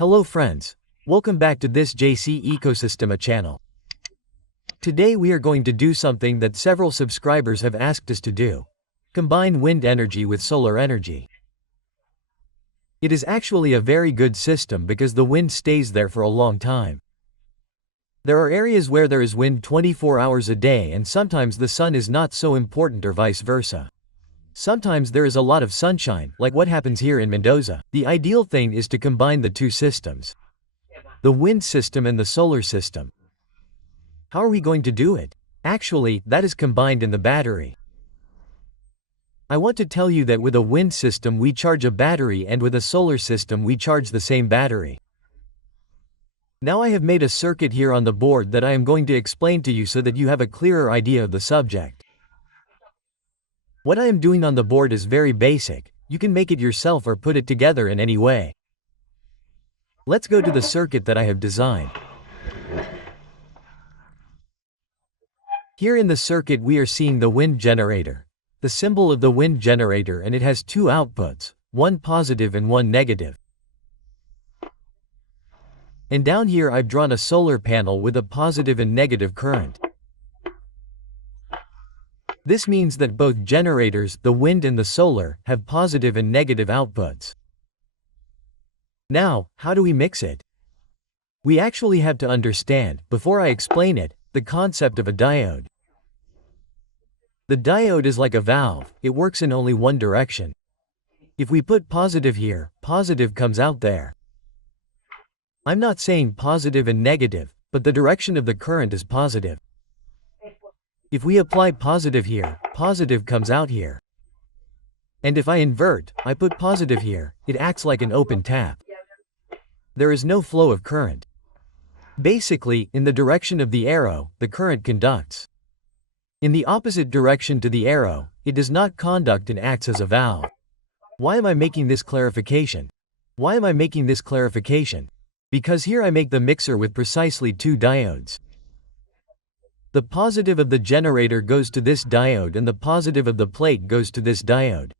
Hello friends. Welcome back to this JC Ecosystem channel. Today we are going to do something that several subscribers have asked us to do. Combine wind energy with solar energy. It is actually a very good system because the wind stays there for a long time. There are areas where there is wind 24 hours a day and sometimes the sun is not so important or vice versa. Sometimes there is a lot of sunshine, like what happens here in Mendoza. The ideal thing is to combine the two systems. The wind system and the solar system. How are we going to do it? Actually, that is combined in the battery. I want to tell you that with a wind system we charge a battery and with a solar system we charge the same battery. Now I have made a circuit here on the board that I am going to explain to you so that you have a clearer idea of the subject. What I am doing on the board is very basic. You can make it yourself or put it together in any way. Let's go to the circuit that I have designed. Here in the circuit we are seeing the wind generator, the symbol of the wind generator, and it has two outputs, one positive and one negative. And down here I've drawn a solar panel with a positive and negative current. This means that both generators, the wind and the solar, have positive and negative outputs. Now, how do we mix it? We actually have to understand, before I explain it, the concept of a diode. The diode is like a valve, it works in only one direction. If we put positive here, positive comes out there. I'm not saying positive and negative, but the direction of the current is positive. If we apply positive here, positive comes out here. And if I invert, I put positive here, it acts like an open tap. There is no flow of current. Basically, in the direction of the arrow, the current conducts. In the opposite direction to the arrow, it does not conduct and acts as a valve. Why am I making this clarification? Why am I making this clarification? Because here I make the mixer with precisely two diodes. The positive of the generator goes to this diode and the positive of the plate goes to this diode.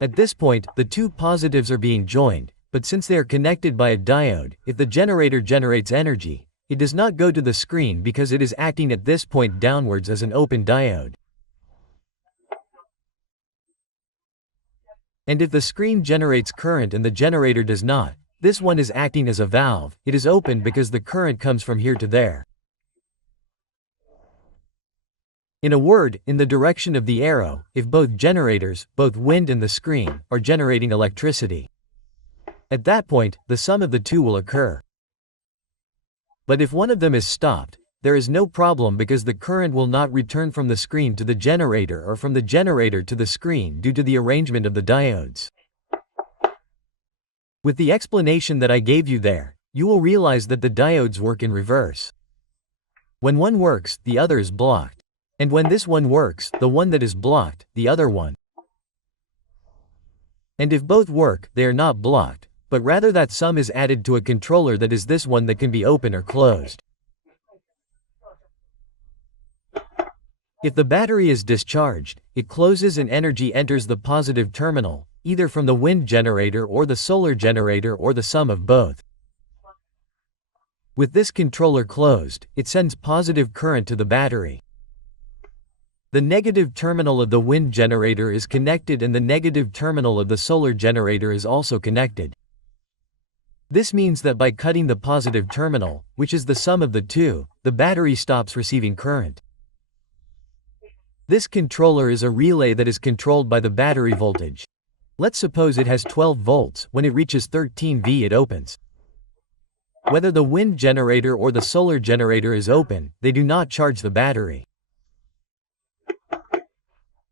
At this point, the two positives are being joined, but since they are connected by a diode, if the generator generates energy, it does not go to the screen because it is acting at this point downwards as an open diode. And if the screen generates current and the generator does not, this one is acting as a valve, it is open because the current comes from here to there. In a word, in the direction of the arrow, if both generators, both wind and the screen, are generating electricity. At that point, the sum of the two will occur. But if one of them is stopped, there is no problem because the current will not return from the screen to the generator or from the generator to the screen due to the arrangement of the diodes. With the explanation that I gave you there, you will realize that the diodes work in reverse. When one works, the other is blocked. And when this one works, the one that is blocked, the other one. And if both work, they are not blocked, but rather that sum is added to a controller that is this one that can be open or closed. If the battery is discharged, it closes and energy enters the positive terminal, either from the wind generator or the solar generator or the sum of both. With this controller closed, it sends positive current to the battery. The negative terminal of the wind generator is connected and the negative terminal of the solar generator is also connected. This means that by cutting the positive terminal, which is the sum of the two, the battery stops receiving current. This controller is a relay that is controlled by the battery voltage. Let's suppose it has 12 volts, when it reaches 13 V it opens. Whether the wind generator or the solar generator is open, they do not charge the battery.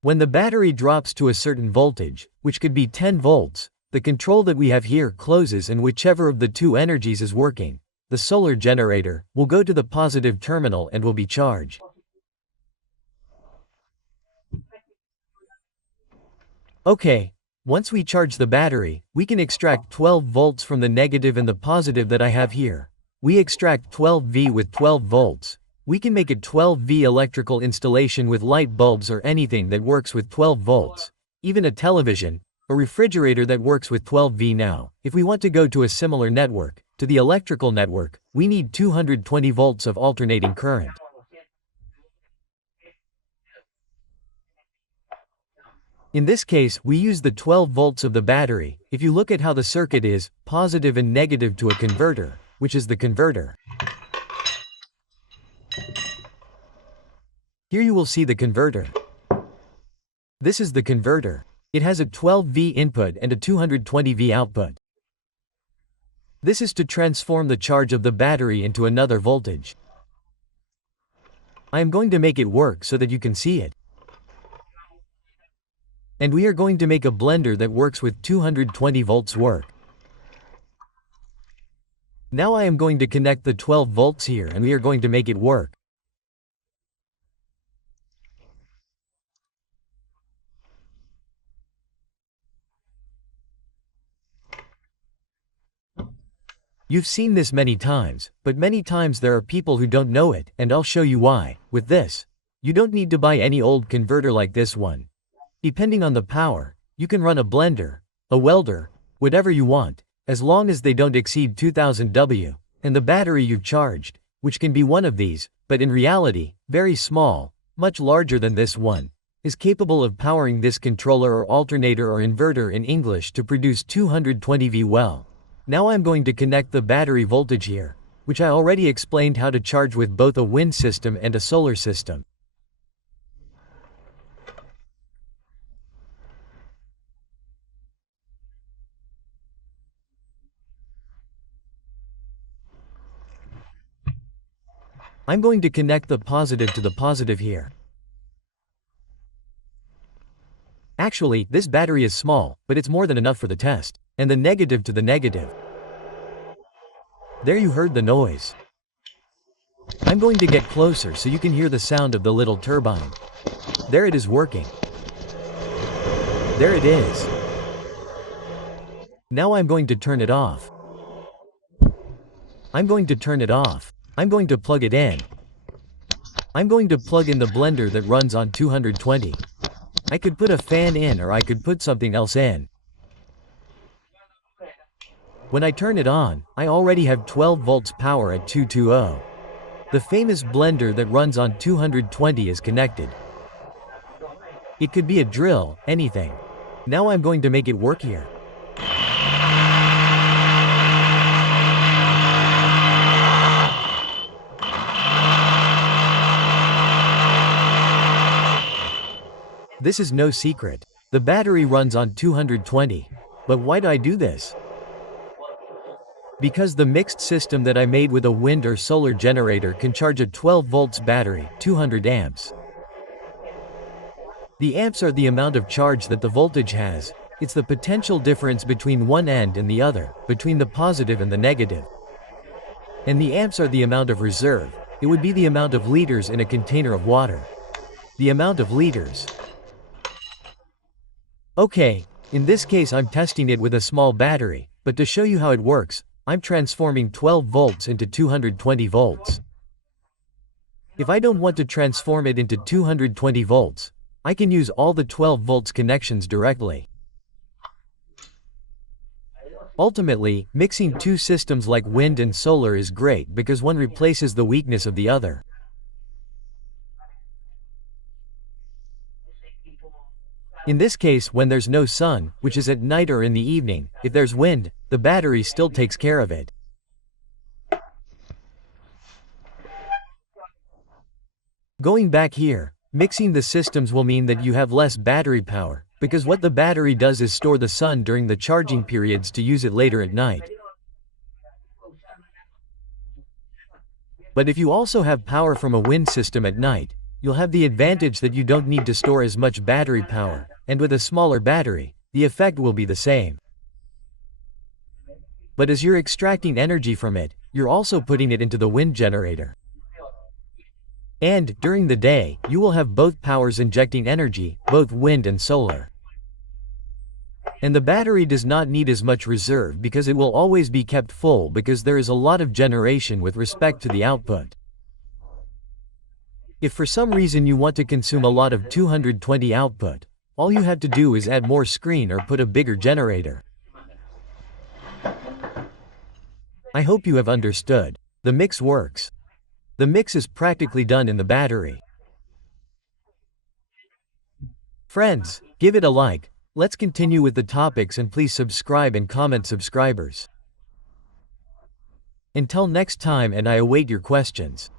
When the battery drops to a certain voltage, which could be 10 volts, the control that we have here closes and whichever of the two energies is working, the solar generator, will go to the positive terminal and will be charged. Okay. Once we charge the battery, we can extract 12 volts from the negative and the positive that I have here. We extract 12 V with 12 volts. We can make a 12 V electrical installation with light bulbs or anything that works with 12 volts. Even a television, A refrigerator that works with 12V now. If we want to go to a similar network, to the electrical network, we need 220 volts of alternating current. In this case, we use the 12 volts of the battery. If you look at how the circuit is, positive and negative to a converter, which is the converter. Here you will see the converter. This is the converter. It has a 12V input and a 220V output. This is to transform the charge of the battery into another voltage. I am going to make it work so that you can see it. And we are going to make a blender that works with 220 volts work. Now I am going to connect the 12 volts here and we are going to make it work. You've seen this many times, but many times there are people who don't know it, and I'll show you why. With this, you don't need to buy any old converter like this one. Depending on the power, you can run a blender, a welder, whatever you want, as long as they don't exceed 2000 W, and the battery you've charged, which can be one of these, but in reality, very small, much larger than this one, is capable of powering this controller or alternator or inverter in English to produce 220V well. Now I'm going to connect the battery voltage here, which I already explained how to charge with both a wind system and a solar system. I'm going to connect the positive to the positive here. Actually, this battery is small, but it's more than enough for the test. And the negative to the negative. There you heard the noise. I'm going to get closer so you can hear the sound of the little turbine. There it is working. There it is. Now I'm going to turn it off. I'm going to turn it off. I'm going to plug it in. I'm going to plug in the blender that runs on 220. I could put a fan in or I could put something else in. When I turn it on, I already have 12 volts power at 220. The famous blender that runs on 220 is connected. It could be a drill, anything. Now I'm going to make it work here. This is no secret. The battery runs on 220. But why do I do this? Because the mixed system that I made with a wind or solar generator can charge a 12 volts battery, 200 amps. The amps are the amount of charge that the voltage has. It's the potential difference between one end and the other, between the positive and the negative. And the amps are the amount of reserve. It would be the amount of liters in a container of water. The amount of liters. Okay, in this case I'm testing it with a small battery, but to show you how it works, I'm transforming 12 volts into 220 volts. If I don't want to transform it into 220 volts, I can use all the 12 volts connections directly. Ultimately, mixing two systems like wind and solar is great because one replaces the weakness of the other. In this case, when there's no sun, which is at night or in the evening, if there's wind, the battery still takes care of it. Going back here, mixing the systems will mean that you have less battery power, because what the battery does is store the sun during the charging periods to use it later at night. But if you also have power from a wind system at night, you'll have the advantage that you don't need to store as much battery power, and with a smaller battery, the effect will be the same. But as you're extracting energy from it, you're also putting it into the wind generator. And, during the day, you will have both powers injecting energy, both wind and solar. And the battery does not need as much reserve because it will always be kept full because there is a lot of generation with respect to the output. If for some reason you want to consume a lot of 220 output, All you have to do is add more screen or put a bigger generator. I hope you have understood. The mix works. The mix is practically done in the battery. Friends, give it a like. Let's continue with the topics and please subscribe and comment subscribers. Until next time, and I await your questions.